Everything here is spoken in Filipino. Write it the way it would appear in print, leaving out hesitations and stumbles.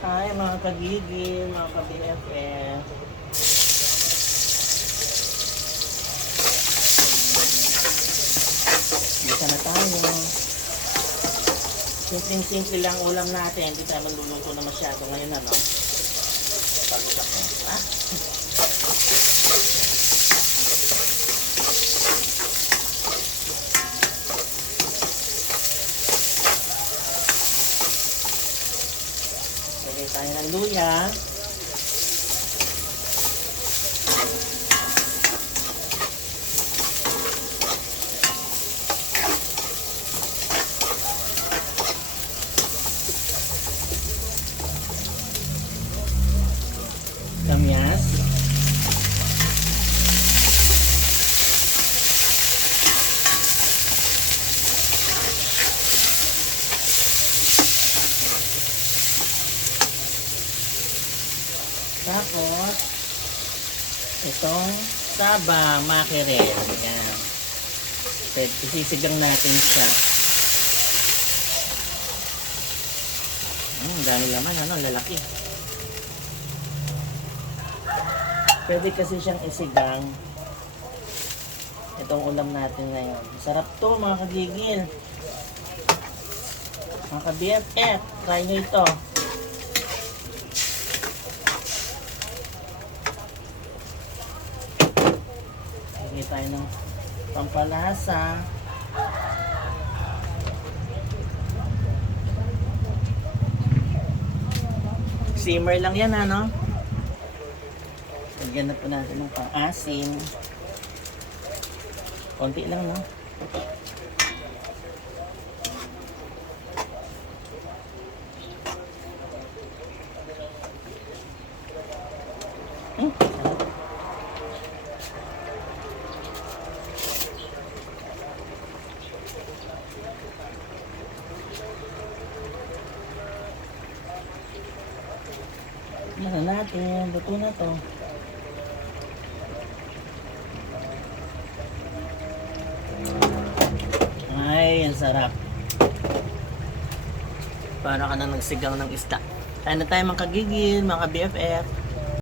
Hi mga kagigil, mga ka-BFF. Bisa na tayo. Simpleng-simple lang ulam natin. Hindi tayo magluluto na masyado ngayon, ano? Pagod ako. Ah? Lagay tayo ng luya. Kamyas. Tapos, itong saba mackerel. Yan. Isisigang natin siya. Dami laman, ano? Lalaki. Pwede kasi siyang isigang. Itong ulam natin ngayon. Sarap to mga kagigil. Mga ka-BFF, try nyo ito. Lagay tayo ng pampalasa. Simmer lang yan, ano? Lagyan na po natin ng pang-asin. Konti lang, no? Yan na natin. Luto na to. Ay, ang sarap. Para ka na nagsigang ng isda. Kaya na tayo mga kagigil, mga BFF.